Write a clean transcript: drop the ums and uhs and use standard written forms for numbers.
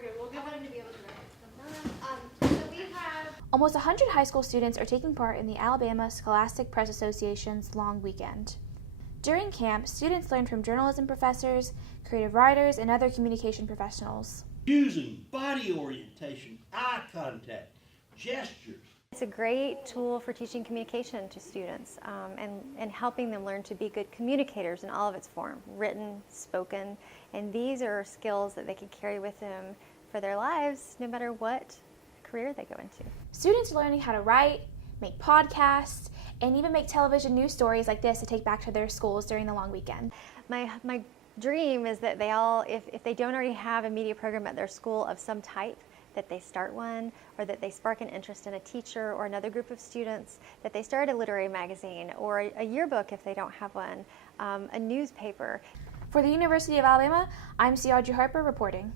Okay, we'll get them to be able to write. So we have Almost 100 high school students are taking part in the Alabama Scholastic Press Association's Long Weekend. During camp, students learned from journalism professors, creative writers, and other communication professionals. Using body orientation, eye contact, gestures. It's a great tool for teaching communication to students and helping them learn to be good communicators in all of its form, written, spoken, and these are skills that they can carry with them for their lives no matter what career they go into. Students are learning how to write, make podcasts, and even make television news stories like this to take back to their schools during the long weekend. My dream is that they all, if they don't already have a media program at their school of some type, that they start one, or that they spark an interest in a teacher or another group of students, that they start a literary magazine or a yearbook if they don't have one, a newspaper. For the University of Alabama, I'm Audrey Harper reporting.